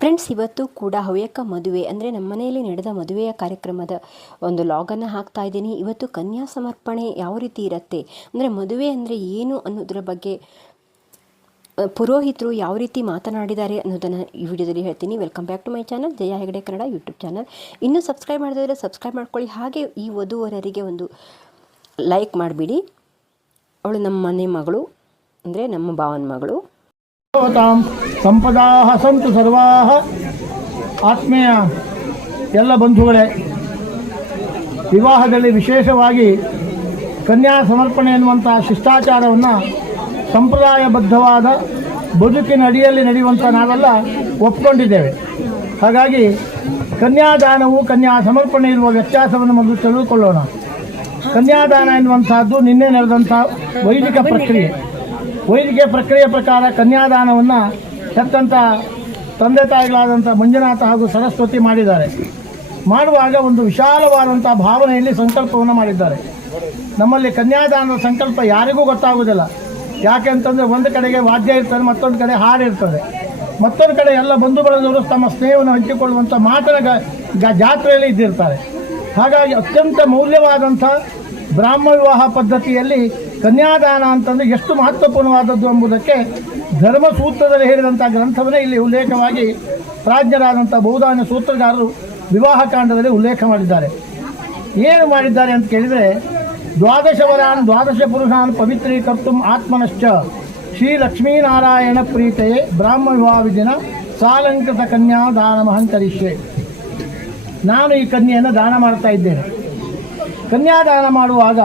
Friends, ಇವತ್ತು ಕೂಡ ಹವ್ಯಕ ಮದುವೆ ಅಂದರೆ ನಮ್ಮ ಮನೆಯಲ್ಲಿ ನಡೆದ ಮದುವೆಯ ಕಾರ್ಯಕ್ರಮದ ಒಂದು ಲಾಗನ್ನು ಹಾಕ್ತಾ ಇದ್ದೀನಿ. ಇವತ್ತು ಕನ್ಯಾ ಸಮರ್ಪಣೆ ಯಾವ ರೀತಿ ಇರುತ್ತೆ, ಅಂದರೆ ಮದುವೆ ಅಂದರೆ ಏನು ಅನ್ನೋದ್ರ ಬಗ್ಗೆ ಪುರೋಹಿತರು ಯಾವ ರೀತಿ ಮಾತನಾಡಿದ್ದಾರೆ ಅನ್ನೋದನ್ನು ಈ ವಿಡಿಯೋದಲ್ಲಿ ಹೇಳ್ತೀನಿ. Welcome back to my channel, Jaya Hegde Kannada YouTube channel. ಇನ್ನೂ ಸಬ್ಸ್ಕ್ರೈಬ್ ಮಾಡಿದ್ರೆ ಸಬ್ಸ್ಕ್ರೈಬ್ ಮಾಡ್ಕೊಳ್ಳಿ. ಹಾಗೆ ಈ ವಧುವರರಿಗೆ ಒಂದು ಲೈಕ್ ಮಾಡಿಬಿಡಿ. ಅವಳು ನಮ್ಮ ಮನೆ ಮಗಳು, ಅಂದರೆ ನಮ್ಮ ಭಾವನ ಮಗಳು. ಸಂಪದಾ ಸಂತು ಸರ್ವಾ. ಆತ್ಮೀಯ ಎಲ್ಲ ಬಂಧುಗಳೇ, ವಿವಾಹದಲ್ಲಿ ವಿಶೇಷವಾಗಿ ಕನ್ಯಾ ಸಮರ್ಪಣೆ ಎನ್ನುವಂಥ ಶಿಷ್ಟಾಚಾರವನ್ನು ಸಂಪ್ರದಾಯಬದ್ಧವಾದ ಬದುಕಿನ ಅಡಿಯಲ್ಲಿ ನಡೆಯುವಂಥ ನಾವೆಲ್ಲ ಒಪ್ಕೊಂಡಿದ್ದೇವೆ. ಹಾಗಾಗಿ ಕನ್ಯಾದಾನವು ಕನ್ಯಾ ಸಮರ್ಪಣೆ ಇರುವ ವ್ಯತ್ಯಾಸವನ್ನು ಮೊದಲು ತಿಳಿದುಕೊಳ್ಳೋಣ. ಕನ್ಯಾದಾನ ಎನ್ನುವಂಥದ್ದು ನಿನ್ನೆ ನಡೆದಂಥ ವೈದಿಕ ಪ್ರಕ್ರಿಯೆ. ವೈದಿಕ ಪ್ರಕ್ರಿಯೆ ಪ್ರಕಾರ ಕನ್ಯಾದಾನವನ್ನು ಹೆತ್ತಂಥ ತಂದೆ ತಾಯಿಗಳಾದಂಥ ಮಂಜುನಾಥ ಹಾಗೂ ಸರಸ್ವತಿ ಮಾಡಿದ್ದಾರೆ. ಮಾಡುವಾಗ ಒಂದು ವಿಶಾಲವಾದಂಥ ಭಾವನೆಯಲ್ಲಿ ಸಂಕಲ್ಪವನ್ನು ಮಾಡಿದ್ದಾರೆ. ನಮ್ಮಲ್ಲಿ ಕನ್ಯಾದಾನದ ಸಂಕಲ್ಪ ಯಾರಿಗೂ ಗೊತ್ತಾಗುವುದಿಲ್ಲ. ಯಾಕೆ ಅಂತಂದರೆ ಒಂದು ಕಡೆಗೆ ವಾದ್ಯ ಇರ್ತದೆ, ಮತ್ತೊಂದು ಕಡೆ ಹಾಡು ಇರ್ತದೆ, ಮತ್ತೊಂದು ಕಡೆ ಎಲ್ಲ ಬಂಧು ಬಳಗದವರು ತಮ್ಮ ಸ್ನೇಹವನ್ನು ಹಂಚಿಕೊಳ್ಳುವಂಥ ಮಾತನ ಜಾತ್ರೆಯಲ್ಲಿ ಇದ್ದಿರ್ತಾರೆ. ಹಾಗಾಗಿ ಅತ್ಯಂತ ಮೌಲ್ಯವಾದಂಥ ಬ್ರಾಹ್ಮ ವಿವಾಹ ಪದ್ಧತಿಯಲ್ಲಿ ಕನ್ಯಾದಾನ ಅಂತಂದರೆ ಎಷ್ಟು ಮಹತ್ವಪೂರ್ಣವಾದದ್ದು ಎಂಬುದಕ್ಕೆ ಧರ್ಮಸೂತ್ರದಲ್ಲಿ ಹೇಳಿದಂಥ ಗ್ರಂಥವನ್ನೇ ಇಲ್ಲಿ ಉಲ್ಲೇಖವಾಗಿ ಪ್ರಾಜ್ಞರಾದಂಥ ಬಹುಧಾನ್ಯ ಸೂತ್ರಗಾರರು ವಿವಾಹ ಕಾಂಡದಲ್ಲಿ ಉಲ್ಲೇಖ ಮಾಡಿದ್ದಾರೆ. ಏನು ಮಾಡಿದ್ದಾರೆ ಅಂತ ಕೇಳಿದರೆ, ದ್ವಾದಶವರಾನ್ ದ್ವಾದಶ ಪುರುಷಾನ್ ಪವಿತ್ರೀಕರ್ತು ಆತ್ಮನಶ್ಚ ಶ್ರೀ ಲಕ್ಷ್ಮೀನಾರಾಯಣ ಪ್ರೀತೆಯೇ ಬ್ರಾಹ್ಮ ವಿವಾಹ ವಿಧಿನ ಸಾಲಂಕೃತ ಕನ್ಯಾ ದಾನಮಹಂಕರಿಷ್ಯೆ. ನಾನು ಈ ಕನ್ಯೆಯನ್ನು ದಾನ ಮಾಡ್ತಾ ಇದ್ದೇನೆ. ಕನ್ಯಾದಾನ ಮಾಡುವಾಗ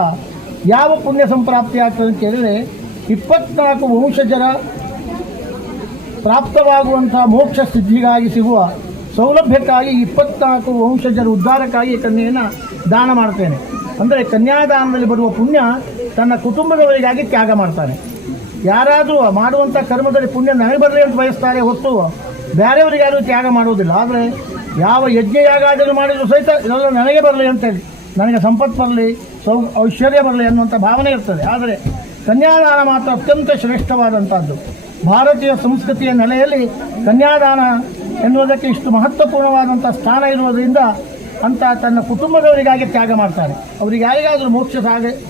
ಯಾವ ಪುಣ್ಯ ಸಂಪ್ರಾಪ್ತಿ ಆಗ್ತದೆ ಅಂತ ಕೇಳಿದರೆ, 24 ವಂಶಜರ ಪ್ರಾಪ್ತವಾಗುವಂಥ ಮೋಕ್ಷ ಸಿದ್ಧಿಗಾಗಿ ಸಿಗುವ ಸೌಲಭ್ಯಕ್ಕಾಗಿ 24 ವಂಶಜರ ಉದ್ಧಾರಕ್ಕಾಗಿ ಕನ್ಯೆಯನ್ನು ದಾನ ಮಾಡ್ತೇನೆ. ಅಂದರೆ ಕನ್ಯಾದಾನದಲ್ಲಿ ಬರುವ ಪುಣ್ಯ ತನ್ನ ಕುಟುಂಬದವರಿಗಾಗಿ ತ್ಯಾಗ ಮಾಡ್ತಾನೆ. ಯಾರಾದರೂ ಮಾಡುವಂಥ ಕರ್ಮದಲ್ಲಿ ಪುಣ್ಯ ನನಗೆ ಬರಲಿ ಅಂತ ಬಯಸ್ತಾರೆ ಹೊತ್ತು ಬೇರೆಯವರಿಗೆ ಯಾರೂ ತ್ಯಾಗ ಮಾಡುವುದಿಲ್ಲ. ಆದರೆ ಯಾವ ಯಜ್ಞ ಯಾಗಾದರೂ ಮಾಡಿದರೂ ಸಹಿತ ಇದೆಲ್ಲ ನನಗೆ ಬರಲಿ ಅಂತೇಳಿ, ನನಗೆ ಸಂಪತ್ತು ಬರಲಿ, ಐಶ್ವರ್ಯ ಬರಲಿ ಅನ್ನುವಂಥ ಭಾವನೆ ಇರ್ತದೆ. ಆದರೆ ಕನ್ಯಾದಾನ ಮಾತ್ರ ಅತ್ಯಂತ ಶ್ರೇಷ್ಠವಾದಂಥದ್ದು. ಭಾರತೀಯ ಸಂಸ್ಕೃತಿಯ ನೆಲೆಯಲ್ಲಿ ಕನ್ಯಾದಾನ ಎನ್ನುವುದಕ್ಕೆ ಇಷ್ಟು ಮಹತ್ವಪೂರ್ಣವಾದಂಥ ಸ್ಥಾನ ಇರುವುದರಿಂದ ಅಂತ ತನ್ನ ಕುಟುಂಬದವರಿಗಾಗಿ ತ್ಯಾಗ ಮಾಡ್ತಾರೆ. ಅವರಿಗೆ ಯಾರಿಗಾದರೂ ಮೋಕ್ಷ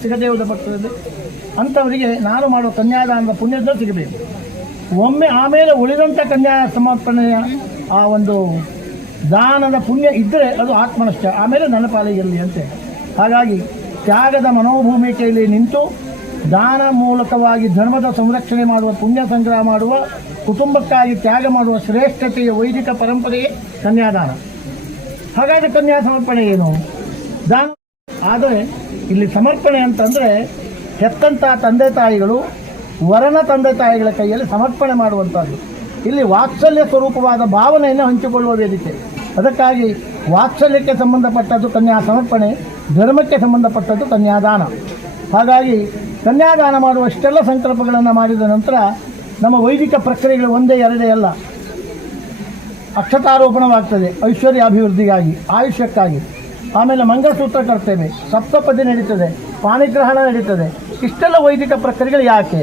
ಸಿಗದೇ ಹೋದ ಪಕ್ಷದಲ್ಲಿ ಅಂಥವರಿಗೆ ನಾನು ಮಾಡುವ ಕನ್ಯಾದಾನದ ಪುಣ್ಯದ ಸಿಗಬೇಕು. ಒಮ್ಮೆ ಆಮೇಲೆ ಉಳಿದಂಥ ಕನ್ಯಾ ಸಮರ್ಪಣೆಯ ಆ ಒಂದು ದಾನದ ಪುಣ್ಯ ಇದ್ದರೆ ಅದು ಆತ್ಮನಷ್ಟ, ಆಮೇಲೆ ನನ್ನ ಪಾಲಿಗಿರಲಿ ಅಂತೆ. ಹಾಗಾಗಿ ತ್ಯಾಗದ ಮನೋಭೂಮಿಕೆಯಲ್ಲಿ ನಿಂತು ದಾನ ಮೂಲಕವಾಗಿ ಧರ್ಮದ ಸಂರಕ್ಷಣೆ ಮಾಡುವ, ಪುಣ್ಯ ಸಂಗ್ರಹ ಮಾಡುವ, ಕುಟುಂಬಕ್ಕಾಗಿ ತ್ಯಾಗ ಮಾಡುವ ಶ್ರೇಷ್ಠತೆಯ ವೈದಿಕ ಪರಂಪರೆಯೇ ಕನ್ಯಾದಾನ. ಹಾಗಾದರೆ ಕನ್ಯಾ ಸಮರ್ಪಣೆ ಏನು? ದಾನ. ಆದರೆ ಇಲ್ಲಿ ಸಮರ್ಪಣೆ ಅಂತಂದರೆ ಹೆತ್ತಂಥ ತಂದೆ ತಾಯಿಗಳು ವರನ ತಂದೆ ತಾಯಿಗಳ ಕೈಯಲ್ಲಿ ಸಮರ್ಪಣೆ ಮಾಡುವಂಥದ್ದು. ಇಲ್ಲಿ ವಾತ್ಸಲ್ಯ ಸ್ವರೂಪವಾದ ಭಾವನೆಯನ್ನು ಹಂಚಿಕೊಳ್ಳುವ ವೇದಿಕೆ. ಅದಕ್ಕಾಗಿ ವಾತ್ಸಲ್ಯಕ್ಕೆ ಸಂಬಂಧಪಟ್ಟದ್ದು ಕನ್ಯಾ ಸಮರ್ಪಣೆ, ಧರ್ಮಕ್ಕೆ ಸಂಬಂಧಪಟ್ಟದ್ದು ಕನ್ಯಾದಾನ. ಹಾಗಾಗಿ ಕನ್ಯಾದಾನ ಮಾಡುವಷ್ಟೆಲ್ಲ ಸಂಕಲ್ಪಗಳನ್ನು ಮಾಡಿದ ನಂತರ ನಮ್ಮ ವೈದಿಕ ಪ್ರಕ್ರಿಯೆಗಳು ಒಂದೇ ಎರಡೇ ಅಲ್ಲ. ಅಕ್ಷತಾರೋಪಣವಾಗ್ತದೆ ಐಶ್ವರ್ಯಾಭಿವೃದ್ಧಿಗಾಗಿ, ಆಯುಷ್ಯಕ್ಕಾಗಿ. ಆಮೇಲೆ ಮಂಗಲಸೂತ್ರ ಕರ್ತೇವೆ, ಸಪ್ತಪದಿ ನಡೀತದೆ, ಪಾಣಿಗ್ರಹಣ ನಡೀತದೆ. ಇಷ್ಟೆಲ್ಲ ವೈದಿಕ ಪ್ರಕ್ರಿಯೆಗಳು ಯಾಕೆ?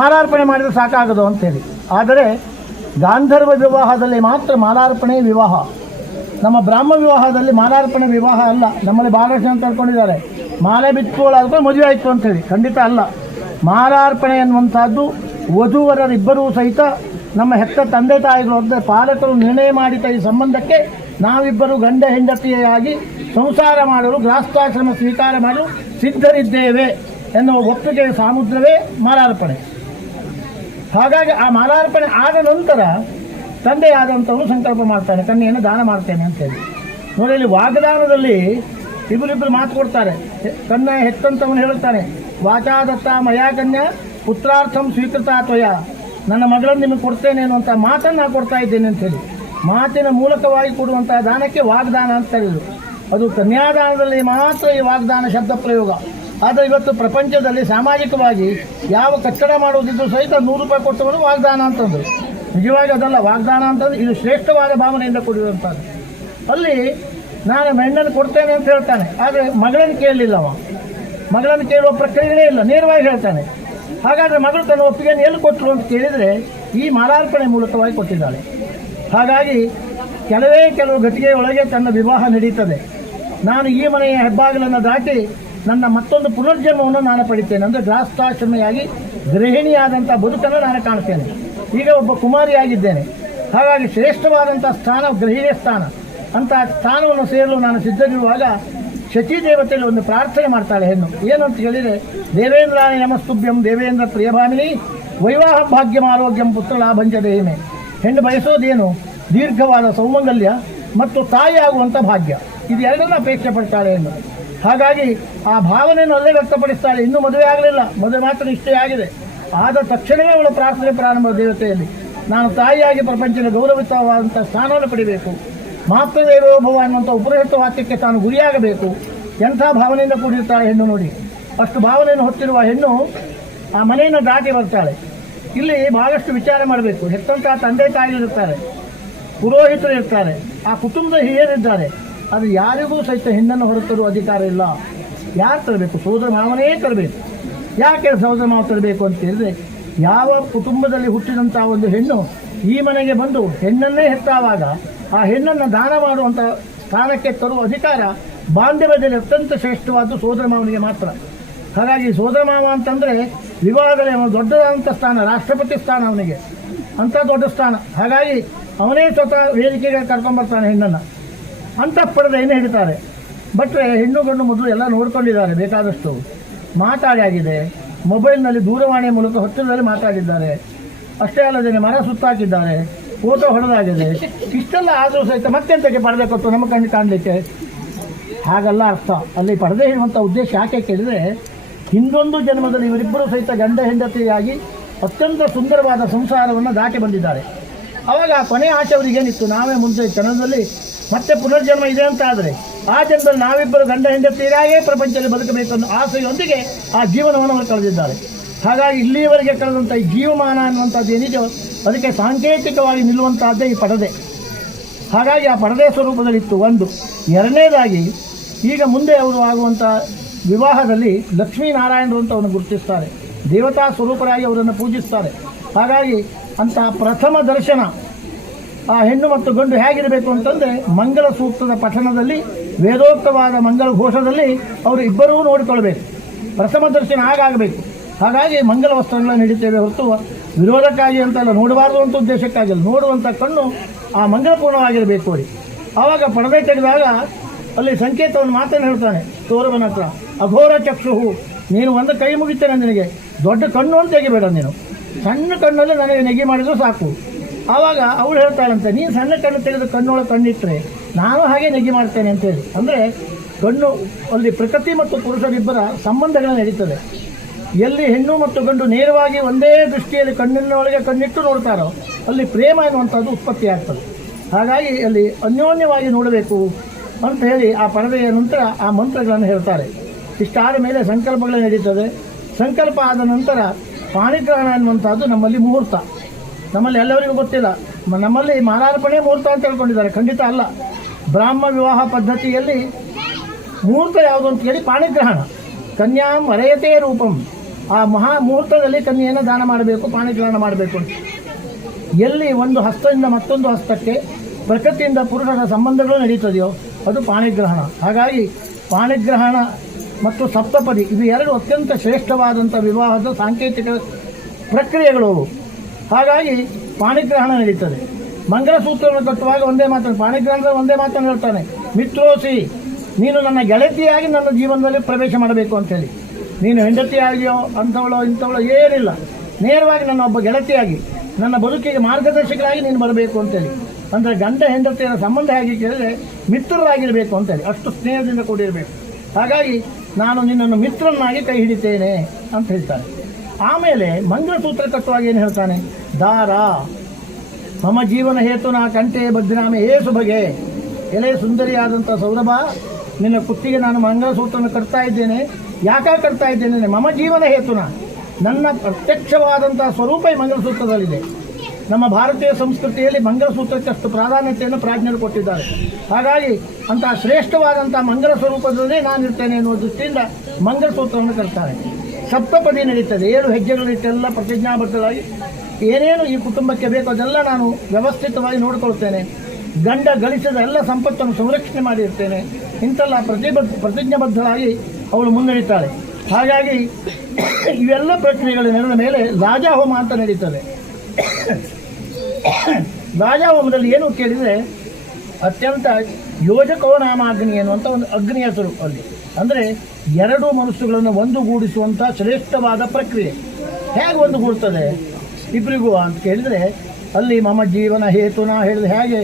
ಮಾಲಾರ್ಪಣೆ ಮಾಡಿದರೆ ಸಾಕಾಗದು ಅಂತೇಳಿ. ಆದರೆ ಗಾಂಧರ್ವ ವಿವಾಹದಲ್ಲಿ ಮಾತ್ರ ಮಾಲಾರ್ಪಣೆ ವಿವಾಹ. ನಮ್ಮ ಬ್ರಾಹ್ಮ ವಿವಾಹದಲ್ಲಿ ಮಾಲಾರ್ಪಣೆ ವಿವಾಹ ಅಲ್ಲ. ನಮ್ಮಲ್ಲಿ ಭಾಳಷ್ಟು ಅಂತ ಹೇಳ್ಕೊಂಡಿದ್ದಾರೆ, ಮಾಲೆ ಬಿತ್ಕೊಳ್ಳೋದು ಮದುವೆ ಆಯಿತು ಅಂಥೇಳಿ. ಖಂಡಿತ ಅಲ್ಲ. ಮಾಲಾರ್ಪಣೆ ಎನ್ನುವಂಥದ್ದು ವಧುವರರಿಬ್ಬರೂ ಸಹಿತ ನಮ್ಮ ಹೆತ್ತ ತಂದೆ ತಾಯಿಗಳು ಅಂದರೆ ಪಾಲಕರು ನಿರ್ಣಯ ಮಾಡಿದ ಈ ಸಂಬಂಧಕ್ಕೆ ನಾವಿಬ್ಬರು ಗಂಡ ಹೆಂಡತಿಯಾಗಿ ಸಂಸಾರ ಮಾಡಲು, ಗೃಹಸ್ಥಾಶ್ರಮ ಸ್ವೀಕಾರ ಮಾಡಲು ಸಿದ್ಧರಿದ್ದೇವೆ ಎನ್ನುವ ಒಪ್ಪಿಗೆಯ ಸಾಮುದ್ರವೇ ಮಾಲಾರ್ಪಣೆ. ಹಾಗಾಗಿ ಆ ಮಾಲಾರ್ಪಣೆ ಆದ ನಂತರ ತಂದೆಯಾದಂಥವನು ಸಂಕಲ್ಪ ಮಾಡ್ತಾನೆ, ಕನ್ಯೆಯನ್ನು ದಾನ ಮಾಡ್ತೇನೆ ಅಂತೇಳಿ. ನೋಡಿ, ಇಲ್ಲಿ ವಾಗ್ದಾನದಲ್ಲಿ ಇಬ್ಬರಿಬ್ಬರು ಮಾತು ಕೊಡ್ತಾರೆ. ಕನ್ಯಾ ಹೆತ್ತಂತವನು ಹೇಳುತ್ತಾನೆ, ವಾಚಾದತ್ತ ಮಯಾ ಕನ್ಯಾ ಪುತ್ರಾರ್ಥಂ ಸ್ವೀಕೃತ ತ್ವಯ. ನನ್ನ ಮಗಳನ್ನು ನಿಮಗೆ ಕೊಡ್ತೇನೆ ಅನ್ನುವಂಥ ಮಾತನ್ನು ನಾನು ಕೊಡ್ತಾ ಇದ್ದೇನೆ ಅಂತೇಳಿ ಮಾತಿನ ಮೂಲಕವಾಗಿ ಕೊಡುವಂಥ ದಾನಕ್ಕೆ ವಾಗ್ದಾನ ಅಂತ ಹೇಳಿದರು. ಅದು ಕನ್ಯಾದಾನದಲ್ಲಿ ಮಾತ್ರ ಈ ವಾಗ್ದಾನ ಶಬ್ದ ಪ್ರಯೋಗ. ಆದರೆ ಇವತ್ತು ಪ್ರಪಂಚದಲ್ಲಿ ಸಾಮಾಜಿಕವಾಗಿ ಯಾವ ಕಟ್ಟಡ ಮಾಡುವುದಿದ್ದು ಸಹಿತ 100 ರೂಪಾಯಿ ಕೊಟ್ಟವರು ವಾಗ್ದಾನ ಅಂತಂದರು. ನಿಜವಾಗಿ ಅದಲ್ಲ. ವಾಗ್ದಾನ ಅಂತಂದ್ರೆ ಇದು ಶ್ರೇಷ್ಠವಾದ ಭಾವನೆಯಿಂದ ಕೊಡುವಂಥದ್ದು. ಅಲ್ಲಿ ನಾನು ಹೆಣ್ಣನ್ನು ಕೊಡ್ತೇನೆ ಅಂತ ಹೇಳ್ತಾನೆ, ಆದರೆ ಮಗಳನ್ನು ಕೇಳಲಿಲ್ಲವ. ಮಗಳನ್ನು ಕೇಳುವ ಪ್ರಕ್ರಿಯೆಯೇ ಇಲ್ಲ, ನೇರವಾಗಿ ಹೇಳ್ತಾನೆ. ಹಾಗಾದರೆ ಮಗಳು ತನ್ನ ಒಪ್ಪಿಗೆಯನ್ನು ಎಲ್ಲಿ ಕೊಟ್ಟರು ಅಂತ ಕೇಳಿದರೆ ಈ ಮಾಲಾರ್ಪಣೆ ಮೂಲಕವಾಗಿ ಕೊಟ್ಟಿದ್ದಾಳೆ. ಹಾಗಾಗಿ ಕೆಲವು ಘಟಿಗೆಯೊಳಗೆ ತನ್ನ ವಿವಾಹ ನಡೀತದೆ. ನಾನು ಈ ಮನೆಯ ಹೆಬ್ಬಾಗಿಲನ್ನು ದಾಟಿ ನನ್ನ ಮತ್ತೊಂದು ಪುನರ್ಜನ್ಮವನ್ನು ನಾನು ಪಡಿತೇನೆ. ಅಂದರೆ ಗೃಹಸ್ಥಾಶ್ರಮಿಯಾಗಿ ಗೃಹಿಣಿಯಾದಂಥ ಬದುಕನ್ನು ನಾನು ಕಾಣ್ತೇನೆ. ಈಗ ಒಬ್ಬ ಕುಮಾರಿಯಾಗಿದ್ದೇನೆ. ಹಾಗಾಗಿ ಶ್ರೇಷ್ಠವಾದಂಥ ಸ್ಥಾನ ಗೃಹಿಣಿಯ ಸ್ಥಾನ. ಅಂಥ ಸ್ಥಾನವನ್ನು ಸೇರಲು ನಾನು ಸಿದ್ಧರಿರುವಾಗ ಶಚಿ ದೇವತೆಯಲ್ಲಿ ಒಂದು ಪ್ರಾರ್ಥನೆ ಮಾಡ್ತಾಳೆ ಹೆಣ್ಣು. ಏನಂತ ಹೇಳಿದರೆ, ದೇವೇಂದ್ರಾಣಿ ನಮಸ್ತುಭ್ಯಂ ದೇವೇಂದ್ರ ಪ್ರಿಯಭಾಮಿನಿ ವೈವಾಹ ಭಾಗ್ಯಂ ಆರೋಗ್ಯಂ ಪುತ್ರ ಲಾಭಂಚ ದೇಹಿಮೆ. ಹೆಣ್ಣು ಬಯಸೋದೇನು? ದೀರ್ಘವಾದ ಸೌಮಂಗಲ್ಯ ಮತ್ತು ತಾಯಿಯಾಗುವಂಥ ಭಾಗ್ಯ. ಇದು ಎರಡನ್ನ ಅಪೇಕ್ಷೆ ಪಡ್ತಾಳೆ ಹೆಣ್ಣು. ಹಾಗಾಗಿ ಆ ಭಾವನೆಯನ್ನು ಅಲ್ಲೇ ವ್ಯಕ್ತಪಡಿಸ್ತಾಳೆ. ಇನ್ನೂ ಮದುವೆ ಆಗಲಿಲ್ಲ, ಮದುವೆ ಮಾತ್ರ ನಿಶ್ಚಯ ಆಗಿದೆ. ಆದ ತಕ್ಷಣವೇ ಅವಳ ಪ್ರಾರ್ಥನೆ ಪ್ರಾರಂಭ ದೇವತೆಯಲ್ಲಿ. ನಾನು ತಾಯಿಯಾಗಿ ಪ್ರಪಂಚದ ಗೌರವಿತವಾದಂಥ ಸ್ಥಾನವನ್ನು ಪಡಿಬೇಕು, ಮಾತೃದೇವೋಭವ ಅನ್ನುವಂಥ ಉಪನಿಷತ್ ವಾಕ್ಯಕ್ಕೆ ತಾನು ಗುರಿಯಾಗಬೇಕು. ಎಂಥ ಭಾವನೆಯಿಂದ ಕೂಡಿರ್ತಾಳೆ ಹೆಣ್ಣು ನೋಡಿ. ಅಷ್ಟು ಭಾವನೆಯನ್ನು ಹೊತ್ತಿರುವ ಹೆಣ್ಣು ಆ ಮನೆಯನ್ನು ದಾಟಿ ಬರ್ತಾಳೆ. ಇಲ್ಲಿ ಬಹಳಷ್ಟು ವಿಚಾರ ಮಾಡಬೇಕು. ಹೆತ್ತಂಥ ತಂದೆ ತಾಯಿಗಳಿರ್ತಾರೆ, ಪುರೋಹಿತರು ಇರ್ತಾರೆ, ಆ ಕುಟುಂಬದ ಹಿರಿಯರಿದ್ದಾರೆ. ಅದು ಯಾರಿಗೂ ಸಹಿತ ಹೆಣ್ಣನ್ನು ಹೊರತರುವ ಅಧಿಕಾರ ಇಲ್ಲ. ಯಾರು ತರಬೇಕು? ಸೋದರ ಮಾವನೇ ತರಬೇಕು. ಯಾಕೆ ಸೋದರ ಮಾವ ತರಬೇಕು ಅಂತ ಹೇಳಿದ್ರೆ, ಯಾವ ಕುಟುಂಬದಲ್ಲಿ ಹುಟ್ಟಿದಂಥ ಒಂದು ಹೆಣ್ಣು ಈ ಮನೆಗೆ ಬಂದು ಹೆಣ್ಣನ್ನೇ ಹೆತ್ತಾವಾಗ ಆ ಹೆಣ್ಣನ್ನು ದಾನ ಮಾಡುವಂಥ ಸ್ಥಾನಕ್ಕೆ ತರುವ ಅಧಿಕಾರ ಬಾಂಧವ್ಯದಲ್ಲಿ ಅತ್ಯಂತ ಶ್ರೇಷ್ಠವಾದ್ದು ಸೋದರ ಮಾವನಿಗೆ ಮಾತ್ರ. ಹಾಗಾಗಿ ಸೋದರ ಮಾವ ಅಂತಂದರೆ ವಿವಾಹದಲ್ಲಿ ಅವನು ದೊಡ್ಡದಾದಂಥ ಸ್ಥಾನ, ರಾಷ್ಟ್ರಪತಿ ಸ್ಥಾನ ಅವನಿಗೆ, ಅಂಥ ದೊಡ್ಡ ಸ್ಥಾನ. ಹಾಗಾಗಿ ಅವನೇ ಸ್ವತಃ ವೇದಿಕೆಗೆ ಕರ್ಕೊಂಡ್ಬರ್ತಾನೆ ಹೆಣ್ಣನ್ನು. ಅಂತಃಪುರದೇನೆ ಹಿಡಿತಾರೆ. ಬಟ್ಟರೆ ಹೆಣ್ಣು ಗಂಡು ಮೊದಲು ಎಲ್ಲ ನೋಡ್ಕೊಂಡಿದ್ದಾರೆ, ಬೇಕಾದಷ್ಟು ಮಾತಾಡಿ ಆಗಿದೆ. ಮೊಬೈಲ್ನಲ್ಲಿ ದೂರವಾಣಿಯ ಮೂಲಕ ಹತ್ತಿರದಲ್ಲಿ ಮಾತಾಡಿದ್ದಾರೆ. ಅಷ್ಟೇ ಅಲ್ಲದೆ ಮರ ಸುತ್ತಾಕಿದ್ದಾರೆ, ಫೋಟೋ ಹೊಡೆದಾಗಿದೆ. ಇಷ್ಟೆಲ್ಲ ಆದರೂ ಸಹಿತ ಮತ್ತೆಂತಕ್ಕೆ ಪರದೆ ಕೊಟ್ಟು ನಮ್ಮ ಕಣ್ಣು ಕಾಣಲಿಕ್ಕೆ? ಹಾಗಲ್ಲ ಅರ್ಥ. ಅಲ್ಲಿ ಪರದೆ ಇರುವಂಥ ಉದ್ದೇಶ ಯಾಕೆ ಕೇಳಿದರೆ, ಹಿಂದೊಂದು ಜನ್ಮದಲ್ಲಿ ಇವರಿಬ್ಬರು ಸಹಿತ ಗಂಡ ಹೆಂಡತಿಯಾಗಿ ಅತ್ಯಂತ ಸುಂದರವಾದ ಸಂಸಾರವನ್ನು ದಾಟಿ ಬಂದಿದ್ದಾರೆ. ಆವಾಗ ಕೊನೆ ಆಸೆ ಅವರಿಗೇನಿತ್ತು? ನಾವೇ ಮುಂದೆ ಜನದಲ್ಲಿ ಮತ್ತೆ ಪುನರ್ಜನ್ಮ ಇದೆ ಅಂತ ಆದರೆ ಆ ಜನ್ಮದಲ್ಲಿ ನಾವಿಬ್ಬರು ಗಂಡ ಹೆಂಡತಿಯಾಗೇ ಪ್ರಪಂಚದಲ್ಲಿ ಬದುಕಬೇಕು ಅನ್ನೋ ಆಸೆಯೊಂದಿಗೆ ಆ ಜೀವನವನ್ನು ಅವರು ಕಳೆದಿದ್ದಾರೆ. ಹಾಗಾಗಿ ಇಲ್ಲಿಯವರೆಗೆ ಕಳೆದಂಥ ಈ ಜೀವಮಾನ ಅನ್ನುವಂಥದ್ದು ಏನಿದೆಯೋ ಅದಕ್ಕೆ ಸಾಂಕೇತಿಕವಾಗಿ ನಿಲ್ಲುವಂಥದ್ದೇ ಈ ಪರದೆ. ಹಾಗಾಗಿ ಆ ಪರದೆ ಸ್ವರೂಪದಲ್ಲಿತ್ತು ಒಂದು. ಎರಡನೇದಾಗಿ ಈಗ ಮುಂದೆ ಅವರು ಆಗುವಂಥ ವಿವಾಹದಲ್ಲಿ ಲಕ್ಷ್ಮೀನಾರಾಯಣರು ಅಂತ ಅವನು ಗುರುತಿಸ್ತಾರೆ, ದೇವತಾ ಸ್ವರೂಪರಾಗಿ ಅವರನ್ನು ಪೂಜಿಸ್ತಾರೆ. ಹಾಗಾಗಿ ಅಂತಹ ಪ್ರಥಮ ದರ್ಶನ ಆ ಹೆಣ್ಣು ಮತ್ತು ಗಂಡು ಹೇಗಿರಬೇಕು ಅಂತಂದರೆ, ಮಂಗಲ ಸೂಕ್ತದ ಪಠಣದಲ್ಲಿ ವೇದೋಕ್ತವಾದ ಮಂಗಲ ಘೋಷದಲ್ಲಿ ಅವರು ಇಬ್ಬರೂ ನೋಡಿಕೊಳ್ಬೇಕು. ಪ್ರಥಮ ದರ್ಶನ ಹಾಗಾಗಬೇಕು. ಹಾಗಾಗಿ ಮಂಗಲ ವಸ್ತ್ರಗಳನ್ನು ಹಿಡಿತೇವೆ ಹೊರತು ವಿರೋಧಕ್ಕಾಗಿ ಅಂತಲ್ಲ, ನೋಡಬಾರ್ದು ಅಂತ ಉದ್ದೇಶಕ್ಕಾಗಿಲ್ಲ. ನೋಡುವಂಥ ಕಣ್ಣು ಆ ಮಂಗಲಪೂರ್ಣವಾಗಿರಬೇಕು ಅವರಿ. ಆವಾಗ ಪರದೆ ತೆಗೆದಾಗ ಅಲ್ಲಿ ಸಂಕೇತವನ್ನು ಮಾತನ್ನು ಹೇಳ್ತಾನೆ ತೋರವನ ಹತ್ರ, ಅಘೋರ ಚಕ್ಷುಹು, ನೀನು ಒಂದು ಕೈ ಮುಗಿತೇನೆ ನಿನಗೆ, ದೊಡ್ಡ ಕಣ್ಣು ಅಂತ ತೆಗಿಬೇಡ, ನೀನು ಸಣ್ಣ ಕಣ್ಣಲ್ಲಿ ನನಗೆ ನೆಗೆ ಮಾಡಿದರೂ ಸಾಕು. ಆವಾಗ ಅವಳು ಹೇಳ್ತಾಳಂತೆ, ನೀನು ಸಣ್ಣ ಕಣ್ಣು ತೆಗೆದು ಕಣ್ಣೊಳಗೆ ಕಣ್ಣಿಟ್ಟರೆ ನಾನು ಹಾಗೆ ನೆಗೆ ಮಾಡ್ತೇನೆ ಅಂತೇಳಿ. ಅಂದರೆ ಕಣ್ಣು ಅಲ್ಲಿ ಪ್ರಕೃತಿ ಮತ್ತು ಪುರುಷರಿಬ್ಬರ ಸಂಬಂಧಗಳು ನಡೀತದೆ. ಎಲ್ಲಿ ಹೆಣ್ಣು ಮತ್ತು ಗಂಡು ನೇರವಾಗಿ ಒಂದೇ ದೃಷ್ಟಿಯಲ್ಲಿ ಕಣ್ಣಿನೊಳಗೆ ಕಣ್ಣಿಟ್ಟು ನೋಡ್ತಾರೋ ಅಲ್ಲಿ ಪ್ರೇಮ ಎನ್ನುವಂಥದ್ದು ಉತ್ಪತ್ತಿ ಆಗ್ತದೆ. ಹಾಗಾಗಿ ಅಲ್ಲಿ ಅನ್ಯೋನ್ಯವಾಗಿ ನೋಡಬೇಕು ಅಂತ ಹೇಳಿ ಆ ಪರದೆಯ ನಂತರ ಆ ಮಂತ್ರಗಳನ್ನು ಹೇಳ್ತಾರೆ. ಇಷ್ಟಾದ ಮೇಲೆ ಸಂಕಲ್ಪಗಳು ನಡೀತದೆ. ಸಂಕಲ್ಪ ಆದ ನಂತರ ಪಾಣಿಗ್ರಹಣ ಎನ್ನುವಂಥದ್ದು ನಮ್ಮಲ್ಲಿ ಮುಹೂರ್ತ. ನಮ್ಮಲ್ಲಿ ಎಲ್ಲರಿಗೂ ಗೊತ್ತಿಲ್ಲ, ನಮ್ಮಲ್ಲಿ ಮಾಲಾರ್ಪಣೆ ಮುಹೂರ್ತ ಅಂತ ಹೇಳ್ಕೊಂಡಿದ್ದಾರೆ. ಖಂಡಿತ ಅಲ್ಲ. ಬ್ರಾಹ್ಮ ವಿವಾಹ ಪದ್ಧತಿಯಲ್ಲಿ ಮುಹೂರ್ತ ಯಾವುದು ಅಂತ ಹೇಳಿ ಪಾಣಿಗ್ರಹಣ. ಕನ್ಯಾಂ ವರಯತೆ ರೂಪಂ, ಆ ಮಹಾ ಮುಹೂರ್ತದಲ್ಲಿ ಕನ್ಯೆಯನ್ನು ದಾನ ಮಾಡಬೇಕು, ಪಾಣಿಗ್ರಹಣ ಮಾಡಬೇಕು ಅಂತ. ಎಲ್ಲಿ ಒಂದು ಹಸ್ತದಿಂದ ಮತ್ತೊಂದು ಹಸ್ತಕ್ಕೆ ಪ್ರಕೃತಿಯಿಂದ ಪುರುಷರ ಸಂಬಂಧಗಳು ನಡೀತದೆಯೋ ಅದು ಪಾಣಿಗ್ರಹಣ. ಹಾಗಾಗಿ ಪಾಣಿಗ್ರಹಣ ಮತ್ತು ಸಪ್ತಪದಿ ಇದು ಎರಡು ಅತ್ಯಂತ ಶ್ರೇಷ್ಠವಾದಂಥ ವಿವಾಹದ ಸಾಂಕೇತಿಕ ಪ್ರಕ್ರಿಯೆಗಳು. ಹಾಗಾಗಿ ಪಾಣಿಗ್ರಹಣ ನಡೀತದೆ. ಮಂಗಲಸೂತ್ರವನ್ನು ಕಟ್ಟುವಾಗ ಒಂದೇ ಮಾತನ್ನು, ಪಾಣಿಗ್ರಹಣದ ಒಂದೇ ಮಾತನ್ನು ಹೇಳ್ತಾನೆ, ಮಿತ್ರೋಸಿ, ನೀನು ನನ್ನ ಗೆಳತಿಯಾಗಿ ನನ್ನ ಜೀವನದಲ್ಲಿ ಪ್ರವೇಶ ಮಾಡಬೇಕು ಅಂಥೇಳಿ. ನೀನು ಹೆಂಡತಿಯಾಗಿಯೋ ಅಂಥವಳೋ ಇಂಥವಳೋ ಏನಿಲ್ಲ, ನೇರವಾಗಿ ನನ್ನ ಒಬ್ಬ ಗೆಳತಿಯಾಗಿ ನನ್ನ ಬದುಕಿಗೆ ಮಾರ್ಗದರ್ಶಕರಾಗಿ ನೀನು ಬರಬೇಕು ಅಂತೇಳಿ. ಅಂದರೆ ಗಂಡ ಹೆಂಡತಿಯರ ಸಂಬಂಧ ಹೇಗೆ ಕೇಳಿದರೆ ಮಿತ್ರರಾಗಿರಬೇಕು ಅಂತೇಳಿ, ಅಷ್ಟು ಸ್ನೇಹದಿಂದ ಕೂಡಿರಬೇಕು. ಹಾಗಾಗಿ ನಾನು ನಿನ್ನನ್ನು ಮಿತ್ರನಾಗಿ ಕೈ ಹಿಡಿತೇನೆ ಅಂತ ಹೇಳ್ತಾನೆ. ಆಮೇಲೆ ಮಂಗಲಸೂತ್ರ ಕಟ್ಟುವಾಗ ಏನು ಹೇಳ್ತಾನೆ, ದಾರ ಮಮ ಜೀವನ ಹೇತುನ ಕಂಠೆ ಬದ್ನಾಮೆ ಏಸು ಬಗೆ, ಎಲೆ ಸುಂದರಿಯಾದಂಥ ಸೌರಭ, ನಿನ್ನ ಕುತ್ತಿಗೆ ನಾನು ಮಂಗಲಸೂತ್ರನ ಕಟ್ತಾ ಇದ್ದೇನೆ. ಯಾಕಾಗಿ ಕಟ್ತಾ ಇದ್ದೇನೆ? ಮಮ ಜೀವನ ಹೇತುನ, ನನ್ನ ಪ್ರತ್ಯಕ್ಷವಾದಂಥ ಸ್ವರೂಪ ಈ ಮಂಗಲಸೂತ್ರದಲ್ಲಿದೆ. ನಮ್ಮ ಭಾರತೀಯ ಸಂಸ್ಕೃತಿಯಲ್ಲಿ ಮಂಗಲಸೂತ್ರಕ್ಕಷ್ಟು ಪ್ರಾಧಾನ್ಯತೆಯನ್ನು ಪ್ರಾಜ್ಞರು ಕೊಟ್ಟಿದ್ದಾರೆ. ಹಾಗಾಗಿ ಅಂತಹ ಶ್ರೇಷ್ಠವಾದಂಥ ಮಂಗಲ ಸ್ವರೂಪದಲ್ಲೇ ನಾನಿರ್ತೇನೆ ಎನ್ನುವ ದೃಷ್ಟಿಯಿಂದ ಮಂಗಲಸೂತ್ರವನ್ನು ಕಟ್ತಾರೆ. ಸಪ್ತಪದಿ ನಡೀತದೆ. 7 ಹೆಜ್ಜೆಗಳಿಟ್ಟೆಲ್ಲ ಪ್ರತಿಜ್ಞಾಬದ್ಧರಾಗಿ ಏನೇನು ಈ ಕುಟುಂಬಕ್ಕೆ ಬೇಕೋ ಅದೆಲ್ಲ ನಾನು ವ್ಯವಸ್ಥಿತವಾಗಿ ನೋಡಿಕೊಳ್ತೇನೆ, ಗಂಡ ಗಳಿಸಿದ ಎಲ್ಲ ಸಂಪತ್ತನ್ನು ಸಂರಕ್ಷಣೆ ಮಾಡಿರ್ತೇನೆ ಇಂತೆಲ್ಲ ಪ್ರತಿಜ್ಞಾಬದ್ಧರಾಗಿ ಅವಳು ಮುನ್ನಡೀತಾಳೆ. ಹಾಗಾಗಿ ಇವೆಲ್ಲ ಪ್ರಕ್ರಿಯೆಗಳು ನಡೆದ ಮೇಲೆ ರಾಜಹೋಮ ಅಂತ ನಡೀತದೆ. ರಾಜಹೋಮದಲ್ಲಿ ಏನು ಕೇಳಿದರೆ ಅತ್ಯಂತ ಯೋಜಕೋ ನಾಮಾಗ್ನಿ ಅನ್ನುವಂಥ ಒಂದು ಅಗ್ನಿ ಹೆಸರು ಅಲ್ಲಿ. ಅಂದರೆ ಎರಡು ಮನಸ್ಸುಗಳನ್ನು ಒಂದುಗೂಡಿಸುವಂಥ ಶ್ರೇಷ್ಠವಾದ ಪ್ರಕ್ರಿಯೆ. ಹೇಗೆ ಒಂದುಗೂಡ್ತದೆ ಇಬ್ಬರಿಗೂ ಅಂತ ಕೇಳಿದರೆ ಅಲ್ಲಿ ಮಮ ಜೀವನ ಹೇತುನ ಹೇಳಿದ್ರೆ ಹೇಗೆ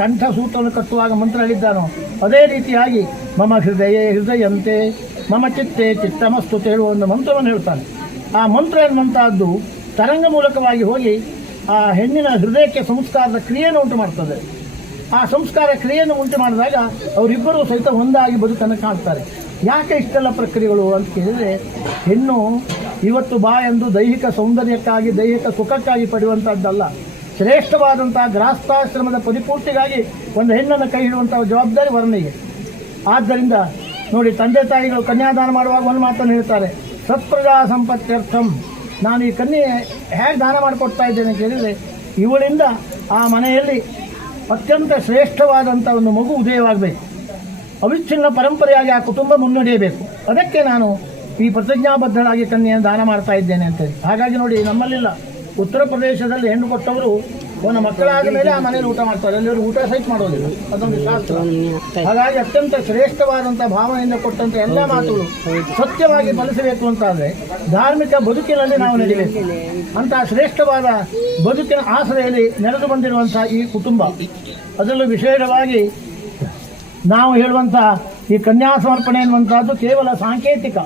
ಕಂಠಸೂತ್ರವನ್ನು ಕಟ್ಟುವಾಗ ಮಂತ್ರ ಹೇಳಿದ್ದಾನೋ ಅದೇ ರೀತಿಯಾಗಿ ಮಮ ಹೃದಯಂತೆ ಮಮ ಚಿತ್ತೆ ಚಿತ್ತಮಸ್ತು ಹೇಳುವ ಒಂದು ಮಂತ್ರವನ್ನು ಹೇಳ್ತಾನೆ. ಆ ಮಂತ್ರ ಎನ್ನುವಂತಹದ್ದು ತರಂಗ ಮೂಲಕವಾಗಿ ಹೋಗಿ ಆ ಹೆಣ್ಣಿನ ಹೃದಯಕ್ಕೆ ಸಂಸ್ಕಾರದ ಕ್ರಿಯೆಯನ್ನು ಉಂಟು ಮಾಡ್ತದೆ. ಆ ಸಂಸ್ಕಾರ ಕ್ರಿಯೆಯನ್ನು ಉಂಟು ಮಾಡಿದಾಗ ಅವರಿಬ್ಬರೂ ಸಹಿತ ಒಂದಾಗಿ ಬದುಕನ್ನು ಕಾಣ್ತಾರೆ. ಯಾಕೆ ಇಷ್ಟೆಲ್ಲ ಪ್ರಕ್ರಿಯೆಗಳು ಅಂತ ಕೇಳಿದರೆ ಹೆಣ್ಣು ಇವತ್ತು ಬಾ ಎಂದು ದೈಹಿಕ ಸೌಂದರ್ಯಕ್ಕಾಗಿ ದೈಹಿಕ ಸುಖಕ್ಕಾಗಿ ಪಡೆಯುವಂಥದ್ದಲ್ಲ. ಶ್ರೇಷ್ಠವಾದಂಥ ಗೃಹಸ್ಥಾಶ್ರಮದ ಪರಿಪೂರ್ತಿಗಾಗಿ ಒಂದು ಹೆಣ್ಣನ್ನು ಕೈ ಹಿಡುವಂಥ ಜವಾಬ್ದಾರಿ ವರ್ಣಿಗೆ. ಆದ್ದರಿಂದ ನೋಡಿ, ತಂದೆ ತಾಯಿಗಳು ಕನ್ಯಾದಾನ ಮಾಡುವಾಗ ಒಂದು ಮಾತನ್ನು ಹೇಳ್ತಾರೆ, ಸತ್ಪ್ರಜಾ ಸಂಪತ್ತ್ಯರ್ಥಂ. ನಾನು ಈ ಕನ್ಯೆ ಹೇಗೆ ದಾನ ಮಾಡಿಕೊಡ್ತಾ ಇದ್ದೇನೆ ಕೇಳಿದರೆ ಇವಳಿಂದ ಆ ಮನೆಯಲ್ಲಿ ಅತ್ಯಂತ ಶ್ರೇಷ್ಠವಾದಂಥ ಒಂದು ಮಗು ಉದಯವಾಗಬೇಕು, ಅವಿಚ್ಛಿನ್ನ ಪರಂಪರೆಯಾಗಿ ಆ ಕುಟುಂಬ ಮುನ್ನಡೆಯಬೇಕು. ಅದಕ್ಕೆ ನಾನು ಈ ಪ್ರತಿಜ್ಞಾಬದ್ಧರಾಗಿ ಕನ್ಯೆಯನ್ನು ದಾನ ಮಾಡ್ತಾ ಇದ್ದೇನೆ ಅಂತೇಳಿ. ಹಾಗಾಗಿ ನೋಡಿ, ನಮ್ಮಲ್ಲಿಲ್ಲ, ಉತ್ತರ ಪ್ರದೇಶದಲ್ಲಿ ಹೆಣ್ಣು ಕೊಟ್ಟವರು ಅವನ ಮಕ್ಕಳಾದ ಮೇಲೆ ಆ ಮನೇಲಿ ಊಟ ಮಾಡ್ತಾರೆ, ಎಲ್ಲರೂ ಊಟ ಸಹಿತ ಮಾಡೋದಿಲ್ಲ, ಅದೊಂದು ಶಾಸ್ತ್ರ. ಹಾಗಾಗಿ ಅತ್ಯಂತ ಶ್ರೇಷ್ಠವಾದಂಥ ಭಾವನೆಯಿಂದ ಕೊಟ್ಟಂಥ ಎಲ್ಲ ಮಾತುಗಳು ಸತ್ಯವಾಗಿ ಫಲಿಸಬೇಕು ಅಂತಾದರೆ ಧಾರ್ಮಿಕ ಬದುಕಿನಲ್ಲಿ ನಾವು ನಡೀಬೇಕು. ಅಂತಹ ಶ್ರೇಷ್ಠವಾದ ಬದುಕಿನ ಆಸರೆಯಲ್ಲಿ ನೆರೆದು ಬಂದಿರುವಂಥ ಈ ಕುಟುಂಬ, ಅದರಲ್ಲೂ ವಿಶೇಷವಾಗಿ ನಾವು ಹೇಳುವಂಥ ಈ ಕನ್ಯಾ ಸಮರ್ಪಣೆ ಎನ್ನುವಂಥದ್ದು ಕೇವಲ ಸಾಂಕೇತಿಕ,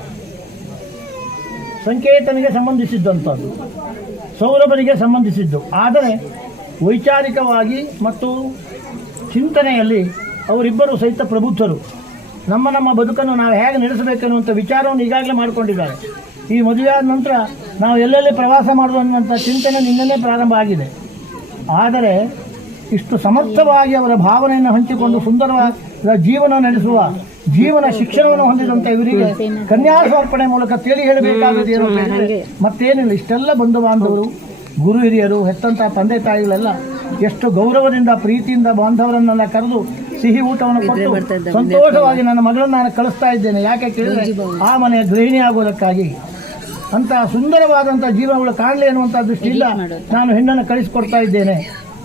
ಸಂಕೇತನಿಗೆ ಸಂಬಂಧಿಸಿದ್ದಂಥದ್ದು, ಸೌರಭನಿಗೆ ಸಂಬಂಧಿಸಿದ್ದು. ಆದರೆ ವೈಚಾರಿಕವಾಗಿ ಮತ್ತು ಚಿಂತನೆಯಲ್ಲಿ ಅವರಿಬ್ಬರು ಸಹಿತ ಪ್ರಬುದ್ಧರು. ನಮ್ಮ ಬದುಕನ್ನು ನಾವು ಹೇಗೆ ನಡೆಸಬೇಕೆನ್ನುವಂಥ ವಿಚಾರವನ್ನು ಈಗಾಗಲೇ ಮಾಡಿಕೊಂಡಿದ್ದಾರೆ. ಈ ಮದುವೆಯಾದ ನಂತರ ನಾವು ಎಲ್ಲೆಲ್ಲಿ ಪ್ರವಾಸ ಮಾಡುವ ಅನ್ನುವಂಥ ಚಿಂತನೆ ನಿನ್ನೆನೇ ಪ್ರಾರಂಭ ಆಗಿದೆ. ಆದರೆ ಇಷ್ಟು ಸಮರ್ಥವಾಗಿ ಅವರ ಭಾವನೆಯನ್ನು ಹಂಚಿಕೊಂಡು ಸುಂದರವಾದ ಜೀವನ ನಡೆಸುವ ಜೀವನ ಶಿಕ್ಷಣವನ್ನು ಹೊಂದಿದಂಥ ಇವರಿಗೆ ಕನ್ಯಾ ಸಮರ್ಪಣೆ ಮೂಲಕ ತಿಳಿ ಹೇಳಬೇಕಾಗಿದೆ ಏನು ಮತ್ತೇನಿಲ್ಲ. ಇಷ್ಟೆಲ್ಲ ಬಂಧು ಬಾಂಧವರು, ಗುರು ಹಿರಿಯರು, ಹೆತ್ತಂಥ ತಂದೆ ತಾಯಿಗಳೆಲ್ಲ ಎಷ್ಟು ಗೌರವದಿಂದ ಪ್ರೀತಿಯಿಂದ ಬಾಂಧವರನ್ನೆಲ್ಲ ಕರೆದು ಸಿಹಿ ಊಟವನ್ನು ಕೊಟ್ಟು ಸಂತೋಷವಾಗಿ ನನ್ನ ಮಗಳನ್ನು ನಾನು ಕಳಿಸ್ತಾ ಇದ್ದೇನೆ. ಯಾಕೆ ಕೇಳಿದರೆ ಆ ಮನೆಯ ಗೃಹಿಣಿ ಆಗೋದಕ್ಕಾಗಿ. ಅಂತಹ ಸುಂದರವಾದಂಥ ಜೀವನಗಳು ಕಾಣಲಿ ಎನ್ನುವಂಥ ದೃಷ್ಟಿಯಿಂದ ನಾನು ಹೆಣ್ಣನ್ನು ಕಳಿಸಿಕೊಡ್ತಾ ಇದ್ದೇನೆ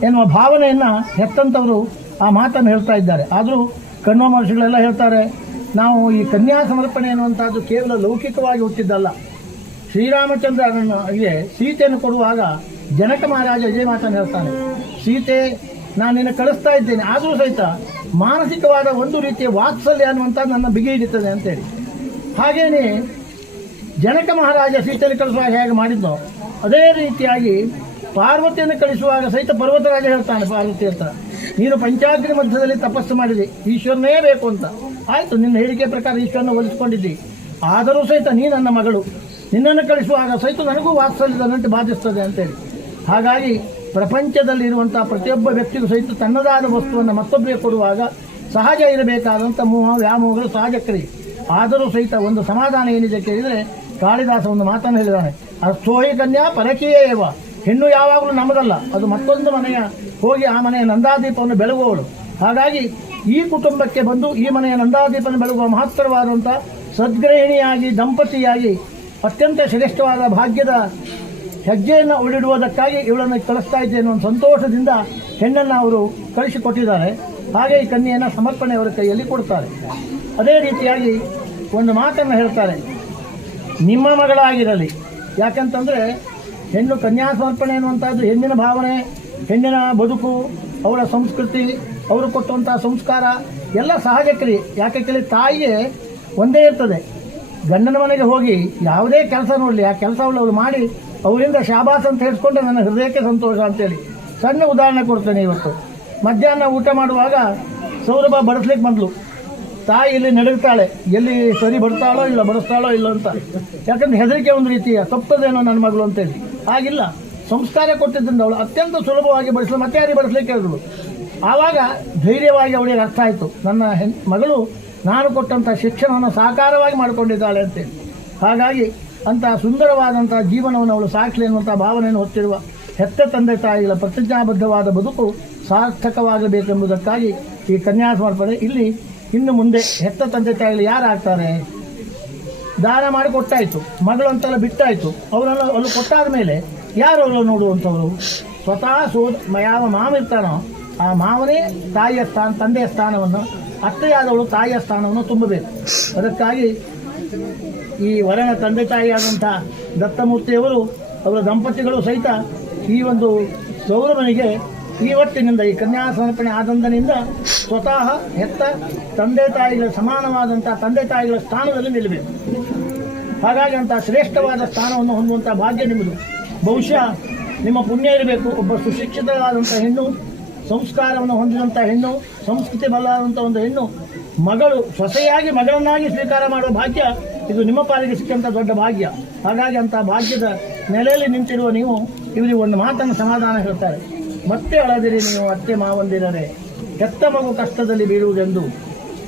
ಎನ್ನುವ ಭಾವನೆಯನ್ನು ಹೆತ್ತಂಥವರು ಆ ಮಾತನ್ನು ಹೇಳ್ತಾ ಇದ್ದಾರೆ. ಆದರೂ ಕಣ್ವ ಮಹರ್ಷಿಗಳೆಲ್ಲ ಹೇಳ್ತಾರೆ, ನಾವು ಈ ಕನ್ಯಾ ಸಮರ್ಪಣೆ ಎನ್ನುವಂಥದ್ದು ಕೇವಲ ಲೌಕಿಕವಾಗಿ ಹುಟ್ಟಿದ್ದಲ್ಲ. ಶ್ರೀರಾಮಚಂದ್ರನಿಗೆ ಸೀತೆಯನ್ನು ಕೊಡುವಾಗ ಜನಕ ಮಹಾರಾಜ ಇದೇ ಮಾತನ್ನು ಹೇಳ್ತಾನೆ, ಸೀತೆ ನಾನು ನಿನ್ನ ಕಳಿಸ್ತಾ ಇದ್ದೇನೆ, ಆದರೂ ಸಹಿತ ಮಾನಸಿಕವಾದ ಒಂದು ರೀತಿಯ ವಾತ್ಸಲ್ಯ ಅನ್ನುವಂಥದ್ದು ನನ್ನ ಬಿಗಿ ಹಿಡಿತದೆ ಅಂತೇಳಿ. ಹಾಗೆಯೇ ಜನಕ ಮಹಾರಾಜ ಸೀತೆಯನ್ನು ಕಳಿಸುವಾಗ ಹೇಗೆ ಮಾಡಿದ್ದೋ ಅದೇ ರೀತಿಯಾಗಿ ಪಾರ್ವತಿಯನ್ನು ಕಳಿಸುವಾಗ ಸಹಿತ ಪರ್ವತರಾಜ ಹೇಳ್ತಾನೆ ಪಾರ್ವತಿ ಅಂತ, ನೀನು ಪಂಚಾಗ್ನಿ ಮಧ್ಯದಲ್ಲಿ ತಪಸ್ಸು ಮಾಡಿದೆ, ಈಶ್ವರನೇ ಬೇಕು ಅಂತ. ಆಯಿತು, ನಿನ್ನ ಹೇಳಿಕೆ ಪ್ರಕಾರ ಈಶ್ವರನ ಒಲಿಸ್ಕೊಂಡಿದ್ದಿ, ಆದರೂ ಸಹಿತ ನೀ ನನ್ನ ಮಗಳು, ನಿನ್ನನ್ನು ಕಳಿಸುವಾಗ ಸಹಿತ ನನಗೂ ವಾತ್ಸಲ್ಯದ ನಂಟು ಬಾಧಿಸ್ತದೆ ಅಂತೇಳಿ. ಹಾಗಾಗಿ ಪ್ರಪಂಚದಲ್ಲಿರುವಂಥ ಪ್ರತಿಯೊಬ್ಬ ವ್ಯಕ್ತಿಗೂ ಸಹಿತ ತನ್ನದಾದ ವಸ್ತುವನ್ನು ಮತ್ತೊಬ್ಬರಿಗೆ ಕೊಡುವಾಗ ಸಹಜ ಇರಬೇಕಾದಂಥ ಮೋಹ ವ್ಯಾಮೋಹಗಳು ಸಹಜ ಕ್ರಿಯೆ. ಆದರೂ ಸಹಿತ ಒಂದು ಸಮಾಧಾನ ಏನಿದೆ ಕೇಳಿದರೆ ಕಾಳಿದಾಸ ಒಂದು ಮಾತನ್ನು ಹೇಳಿದಾನೆ, ಅರ್ಥೋಹಿ ಕನ್ಯಾ ಪರಕೀಯೇವ. ಹೆಣ್ಣು ಯಾವಾಗಲೂ ನಮ್ಮದಲ್ಲ, ಅದು ಮತ್ತೊಂದು ಮನೆಯ ಹೋಗಿ ಆ ಮನೆಯ ನಂದಾದೀಪವನ್ನು ಬೆಳಗುವವಳು. ಹಾಗಾಗಿ ಈ ಕುಟುಂಬಕ್ಕೆ ಬಂದು ಈ ಮನೆಯ ನಂದಾದೀಪವನ್ನು ಬೆಳಗುವ ಮಹತ್ತರವಾದಂಥ ಸದ್ಗೃಹಿಣಿಯಾಗಿ ದಂಪತಿಯಾಗಿ ಅತ್ಯಂತ ಶ್ರೇಷ್ಠವಾದ ಭಾಗ್ಯದ ಹೆಜ್ಜೆಯನ್ನು ಉಳಿಡುವುದಕ್ಕಾಗಿ ಇವಳನ್ನು ಕಳಿಸ್ತಾ ಇದ್ದೇನೆ ಅನ್ನೋ ಸಂತೋಷದಿಂದ ಹೆಣ್ಣನ್ನು ಅವರು ಕಳಿಸಿಕೊಟ್ಟಿದ್ದಾರೆ. ಹಾಗೆ ಈ ಕನ್ಯೆಯನ್ನು ಸಮರ್ಪಣೆ ಅವರ ಕೈಯಲ್ಲಿ ಕೊಡ್ತಾರೆ. ಅದೇ ರೀತಿಯಾಗಿ ಒಂದು ಮಾತನ್ನು ಹೇಳ್ತಾರೆ, ನಿಮ್ಮ ಮಗಳಾಗಿರಲಿ. ಯಾಕಂತಂದರೆ ಹೆಣ್ಣು ಕನ್ಯಾ ಸಮರ್ಪಣೆ ಅನ್ನುವಂಥದ್ದು ಹೆಣ್ಣಿನ ಭಾವನೆ, ಹೆಣ್ಣಿನ ಬದುಕು, ಅವಳ ಸಂಸ್ಕೃತಿ, ಅವರು ಕೊಟ್ಟುವಂಥ ಸಂಸ್ಕಾರ ಎಲ್ಲ ಸಹಜ ಕ್ರಿಯೆ. ಯಾಕೆ ಕೇಳಿ ತಾಯಿಗೆ ಒಂದೇ ಇರ್ತದೆ, ಗಂಡನ ಮನೆಗೆ ಹೋಗಿ ಯಾವುದೇ ಕೆಲಸ ನೋಡಲಿ ಆ ಕೆಲಸವನ್ನು ಅವಳು ಮಾಡಿ ಅವರಿಂದ ಶಾಬಾಸ್ ಅಂತ ಹೇಳಿಸ್ಕೊಂಡ್ರೆ ನನ್ನ ಹೃದಯಕ್ಕೆ ಸಂತೋಷ ಅಂತೇಳಿ. ಸಣ್ಣ ಉದಾಹರಣೆ ಕೊಡ್ತೇನೆ. ಇವತ್ತು ಮಧ್ಯಾಹ್ನ ಊಟ ಮಾಡುವಾಗ ಸೌರಭ ಬಡಿಸ್ಲಿಕ್ಕೆ ಬಂದಳು. ತಾಯಿ ಇಲ್ಲಿ ನಡಗ್ತಾಳೆ, ಎಲ್ಲಿ ಸರಿ ಬರ್ತಾಳೋ ಇಲ್ಲ ಬಡಿಸ್ತಾಳೋ ಇಲ್ಲ ಅಂತ. ಯಾಕಂದ್ರೆ ಹೆದರಿಕೆ ಒಂದು ರೀತಿಯ ತಪ್ಪದೇನೋ ನನ್ನ ಮಗಳು ಅಂತೇಳಿ. ಆಗಿಲ್ಲ, ಸಂಸ್ಕಾರ ಕೊಟ್ಟಿದ್ದರಿಂದ ಅವಳು ಅತ್ಯಂತ ಸುಲಭವಾಗಿ ಬಡಿಸಲು ಮತ್ತೆ ಯಾರಿಗೆ ಬಡಿಸ್ಲಿಕ್ಕೆ ಹೇಳಿದಳು. ಆವಾಗ ಧೈರ್ಯವಾಗಿ ಅವಳಿಗೆ ಅರ್ಥ ಆಯಿತು, ನನ್ನ ಮಗಳು ನಾನು ಕೊಟ್ಟಂಥ ಶಿಕ್ಷಣವನ್ನು ಸಾಕಾರವಾಗಿ ಮಾಡಿಕೊಂಡಿದ್ದಾಳೆ ಅಂತೇಳಿ. ಹಾಗಾಗಿ ಅಂತಹ ಸುಂದರವಾದಂಥ ಜೀವನವನ್ನು ಅವಳು ಸಾಕಲಿ ಅನ್ನುವಂಥ ಭಾವನೆಯನ್ನು ಹೊತ್ತಿರುವ ಹೆತ್ತ ತಂದೆ ತಾಯಿಗಳ ಪ್ರತಿಜ್ಞಾಬದ್ಧವಾದ ಬದುಕು ಸಾರ್ಥಕವಾಗಬೇಕೆಂಬುದಕ್ಕಾಗಿ ಈ ಕನ್ಯಾ ಸಮರ್ಪಣೆ. ಇಲ್ಲಿ ಇನ್ನು ಮುಂದೆ ಹೆತ್ತ ತಂದೆ ತಾಯಿಗಳು ಯಾರು ಆಗ್ತಾರೆ, ದಾನ ಮಾಡಿ ಕೊಟ್ಟಾಯಿತು, ಮಗಳು ಅಂತೆಲ್ಲ ಬಿಟ್ಟಾಯಿತು, ಅವರನ್ನು ಅಲ್ಲಿ ಕೊಟ್ಟಾದ ಮೇಲೆ ಯಾರು ಅವರು ನೋಡುವಂಥವರು? ಸ್ವತಃ ಯಾವ ಮಾವ ಇರ್ತಾನೋ ಆ ಮಾವನೇ ತಾಯಿಯ ತಂದೆಯ ಸ್ಥಾನವನ್ನು, ಅತ್ತೆಯಾದವಳು ತಾಯಿಯ ಸ್ಥಾನವನ್ನು ತುಂಬಬೇಕು. ಅದಕ್ಕಾಗಿ ಈ ವರನ ತಂದೆ ತಾಯಿಯಾದಂಥ ದತ್ತಮೂರ್ತಿಯವರು ಅವರ ದಂಪತಿಗಳು ಸಹಿತ ಈ ಒಂದು ಸೌರಭನಿಗೆ ಇವತ್ತಿನಿಂದ ಈ ಕನ್ಯಾ ಸಮರ್ಪಣೆ ಆದಂದಿನಿಂದ ಸ್ವತಃ ಹೆತ್ತ ತಂದೆ ತಾಯಿಗಳ ಸಮಾನವಾದಂಥ ತಂದೆ ತಾಯಿಗಳ ಸ್ಥಾನದಲ್ಲಿ ನಿಲ್ಲಬೇಕು. ಹಾಗಾಗಿ ಅಂಥ ಶ್ರೇಷ್ಠವಾದ ಸ್ಥಾನವನ್ನು ಹೊಂದುವಂಥ ಭಾಗ್ಯ ನಿಮ್ಮದು. ಬಹುಶಃ ನಿಮ್ಮ ಪುಣ್ಯ ಇರಬೇಕು. ಒಬ್ಬ ಸುಶಿಕ್ಷಿತವಾದಂಥ ಹೆಣ್ಣು, ಸಂಸ್ಕಾರವನ್ನು ಹೊಂದಿದಂಥ ಹೆಣ್ಣು, ಸಂಸ್ಕೃತಿ ಬಲ್ಲವಾದಂಥ ಒಂದು ಹೆಣ್ಣು ಮಗಳು ಸೊಸೆಯಾಗಿ ಮಗಳನ್ನಾಗಿ ಸ್ವೀಕಾರ ಮಾಡುವ ಭಾಗ್ಯ ಇದು ನಿಮ್ಮ ಪಾಲಿಗೆ ಸಿಕ್ಕಂಥ ದೊಡ್ಡ ಭಾಗ್ಯ. ಹಾಗಾಗಿ ಅಂಥ ಭಾಗ್ಯದ ನೆಲೆಯಲ್ಲಿ ನಿಂತಿರುವ ನೀವು ಇವರಿಗೆ ಒಂದು ಮಾತನ್ನು ಸಮಾಧಾನ ಹೇಳ್ತಾರೆ. ಮತ್ತೆ ಅಳದಿರಿ ನೀವು ಅತ್ತೆ ಮಾವಂದಿರರೆ, ಹೆತ್ತ ಮಗು ಕಷ್ಟದಲ್ಲಿ ಬೀಳುವುದೆಂದು,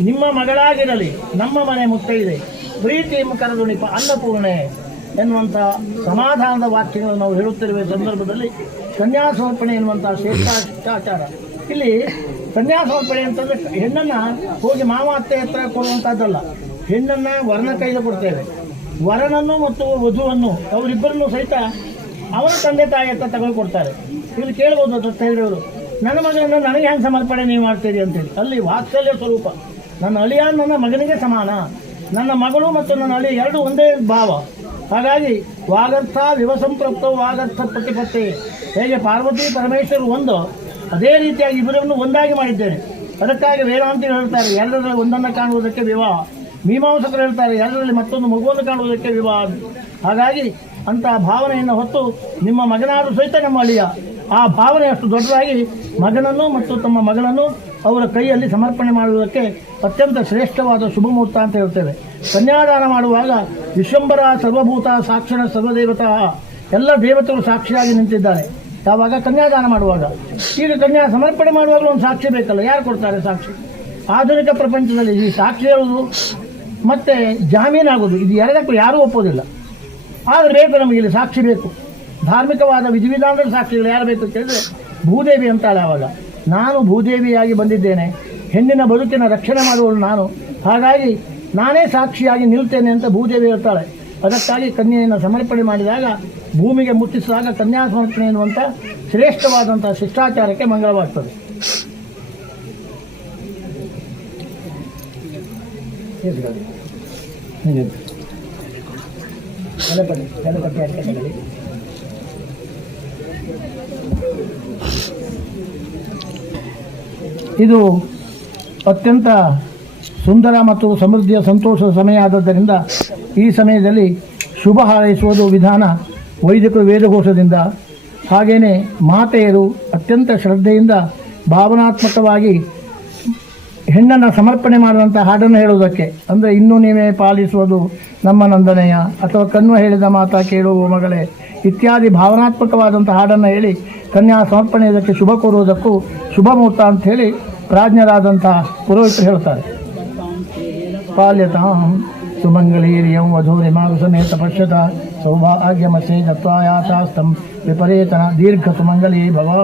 ನಿಮ್ಮ ಮಗಳಾಗಿರಲಿ ನಮ್ಮ ಮನೆ ಮುತ್ತೈದೆ, ಪ್ರೀತಿ ಕರೆದುಣಿಪ ಅನ್ನಪೂರ್ಣೆ ಎನ್ನುವಂಥ ಸಮಾಧಾನದ ವಾಕ್ಯಗಳನ್ನು ನಾವು ಹೇಳುತ್ತಿರುವ ಸಂದರ್ಭದಲ್ಲಿ ಕನ್ಯಾ ಸಮರ್ಪಣೆ ಎನ್ನುವಂಥ ಶ್ರೇಷ್ಠಾಚಾರ. ಇಲ್ಲಿ ಕನ್ಯಾ ಸಮರ್ಪಣೆ ಅಂತಂದರೆ ಹೆಣ್ಣನ್ನು ಹೋಗಿ ಮಾವ ಅತ್ತೆ ಹತ್ರ ಕೊಡುವಂಥದ್ದಲ್ಲ. ಹೆಣ್ಣನ್ನು ವರನ ಕೈಗೆ ಕೊಡ್ತೇವೆ. ವರನನ್ನು ಮತ್ತು ವಧುವನ್ನು ಅವರಿಬ್ಬರನ್ನು ಸಹಿತ ಅವರ ತಂದೆ ತಾಯಿ ಹತ್ರ ತಗೊಂಡ್ಕೊಡ್ತಾರೆ. ಇಲ್ಲಿ ಕೇಳ್ಬೋದು ದತ್ತ ಹೇಳಿದವರು, ನನ್ನ ಮಗನನ್ನು ನನಗೆ ಹ್ಯಾಂಗೆ ಸಮರ್ಪಣೆ ನೀವು ಮಾಡ್ತೀರಿ ಅಂತೇಳಿ. ಅಲ್ಲಿ ವಾತ್ಸಲ್ಯ ಸ್ವರೂಪ. ನನ್ನ ಅಳಿಯ ನನ್ನ ಮಗನಿಗೆ ಸಮಾನ, ನನ್ನ ಮಗಳು ಮತ್ತು ನನ್ನ ಅಳಿಯ ಎರಡು ಒಂದೇ ಭಾವ. ಹಾಗಾಗಿ ವಾಗರ್ಥ ವಿವಸಂಪ್ರಪ್ತವು ವಾಗರ್ಥ ಪ್ರತಿಪತ್ತಿ. ಹೇಗೆ ಪಾರ್ವತಿ ಪರಮೇಶ್ವರು ಒಂದು, ಅದೇ ರೀತಿಯಾಗಿ ಇಬ್ಬರನ್ನು ಒಂದಾಗಿ ಮಾಡಿದ್ದೇನೆ. ಅದಕ್ಕಾಗಿ ವೇದಾಂತಿಗಳು ಹೇಳ್ತಾರೆ ಎರಡರಲ್ಲಿ ಒಂದನ್ನು ಕಾಣುವುದಕ್ಕೆ ವಿವಾಹ. ಮೀಮಾಂಸಕರು ಹೇಳ್ತಾರೆ ಎರಡರಲ್ಲಿ ಮತ್ತೊಂದು ಮಗುವನ್ನು ಕಾಣುವುದಕ್ಕೆ ವಿವಾಹ. ಹಾಗಾಗಿ ಅಂತಹ ಭಾವನೆಯನ್ನು ಹೊತ್ತು ನಿಮ್ಮ ಮಗನಾದರೂ ಸಹಿತ ನಮ್ಮ ಅಳಿಯ, ಆ ಭಾವನೆ ಅಷ್ಟು ದೊಡ್ಡದಾಗಿ ಮಗನನ್ನು ಮತ್ತು ತಮ್ಮ ಮಗಳನ್ನು ಅವರ ಕೈಯಲ್ಲಿ ಸಮರ್ಪಣೆ ಮಾಡುವುದಕ್ಕೆ ಅತ್ಯಂತ ಶ್ರೇಷ್ಠವಾದ ಶುಭ ಮುಹೂರ್ತ ಅಂತ ಹೇಳ್ತೇವೆ. ಕನ್ಯಾದಾನ ಮಾಡುವಾಗ ವಿಶ್ವಂಬರ ಸರ್ವಭೂತ ಸಾಕ್ಷರ ಸರ್ವದೇವತಾ, ಎಲ್ಲ ದೇವತೆಗಳು ಸಾಕ್ಷಿಯಾಗಿ ನಿಂತಿದ್ದಾರೆ ಯಾವಾಗ ಕನ್ಯಾದಾನ ಮಾಡುವಾಗ. ಈಗ ಕನ್ಯಾ ಸಮರ್ಪಣೆ ಮಾಡುವಾಗಲೂ ಒಂದು ಸಾಕ್ಷಿ ಬೇಕಲ್ಲ, ಯಾರು ಕೊಡ್ತಾರೆ ಸಾಕ್ಷಿ? ಆಧುನಿಕ ಪ್ರಪಂಚದಲ್ಲಿ ಈ ಸಾಕ್ಷಿ ಹೇಳುವುದು ಮತ್ತು ಜಾಮೀನಾಗೋದು ಇದು ಎರಡಕ್ಕೂ ಯಾರೂ ಒಪ್ಪೋದಿಲ್ಲ. ಆದರೆ ಬೇಕು ನಮಗೆ ಇಲ್ಲಿ ಸಾಕ್ಷಿ ಬೇಕು. ಧಾರ್ಮಿಕವಾದ ವಿಧಿವಿಧಾನದ ಸಾಕ್ಷಿಗಳು ಯಾರು ಬೇಕು ಅಂತ ಹೇಳಿದ್ರೆ ಭೂದೇವಿ ಅಂತಾಳೆ. ಆವಾಗ ನಾನು ಭೂದೇವಿಯಾಗಿ ಬಂದಿದ್ದೇನೆ, ಹೆಣ್ಣಿನ ಬದುಕಿನ ರಕ್ಷಣೆ ಮಾಡುವಳು ನಾನು, ಹಾಗಾಗಿ ನಾನೇ ಸಾಕ್ಷಿಯಾಗಿ ನಿಲ್ತೇನೆ ಅಂತ ಭೂದೇವಿ ಹೇಳ್ತಾಳೆ. ಅದಕ್ಕಾಗಿ ಕನ್ಯೆಯನ್ನು ಸಮರ್ಪಣೆ ಮಾಡಿದಾಗ, ಭೂಮಿಗೆ ಮುಟ್ಟಿಸಿದಾಗ ಕನ್ಯಾ ಸಮರ್ಪಣೆ ಎನ್ನುವಂಥ ಶ್ರೇಷ್ಠವಾದಂಥ ಶಿಷ್ಟಾಚಾರಕ್ಕೆ ಮಂಗಳವಾಗ್ತದೆ. ಇದು ಅತ್ಯಂತ ಸುಂದರ ಮತ್ತು ಸಮೃದ್ಧಿಯ ಸಂತೋಷದ ಸಮಯ ಆದದ್ದರಿಂದ ಈ ಸಮಯದಲ್ಲಿ ಶುಭ ಹಾರೈಸುವುದು ವಿಧಾನ ವೈದಿಕ ವೇದಘೋಷದಿಂದ. ಹಾಗೆಯೇ ಮಾತೆಯರು ಅತ್ಯಂತ ಶ್ರದ್ಧೆಯಿಂದ ಭಾವನಾತ್ಮಕವಾಗಿ ಹೆಣ್ಣನ್ನು ಸಮರ್ಪಣೆ ಮಾಡುವಂಥ ಹಾಡನ್ನು ಹೇಳುವುದಕ್ಕೆ, ಅಂದರೆ ಇನ್ನೂ ನೀವೇ ಪಾಲಿಸುವುದು ನಮ್ಮ ನಂದನೆಯ ಅಥವಾ ಕಣ್ಣು ಹೇಳಿದ ಮಾತಾ ಕೇಳುವ ಮಗಳೇ ಇತ್ಯಾದಿ ಭಾವನಾತ್ಮಕವಾದಂಥ ಹಾಡನ್ನು ಹೇಳಿ ಕನ್ಯಾ ಸಮರ್ಪಣೆಯದಕ್ಕೆ ಶುಭ ಕೋರುವುದಕ್ಕೂ ಶುಭ ಮುಹೂರ್ತ ಅಂತ ಹೇಳಿ ಪ್ರಾಜ್ಞರಾದಂಥ ಪುರೋಹಿತರು ಹೇಳ್ತಾರೆ. ಪಾಲ್ಯತಾಂ ಸುಮಂಗಲೀರ್ಯಂ ವಧೂರಿಮಾರು ಸಮೇತ ಪಶ್ಯತ ಸೌಭಾಗ್ಯಮಸೇ ಗತ್ವಾಯಾತಾಸ್ತಂ ವಿಪರೇತನ ದೀರ್ಘ ಸುಮಂಗಲೀ ಭವ.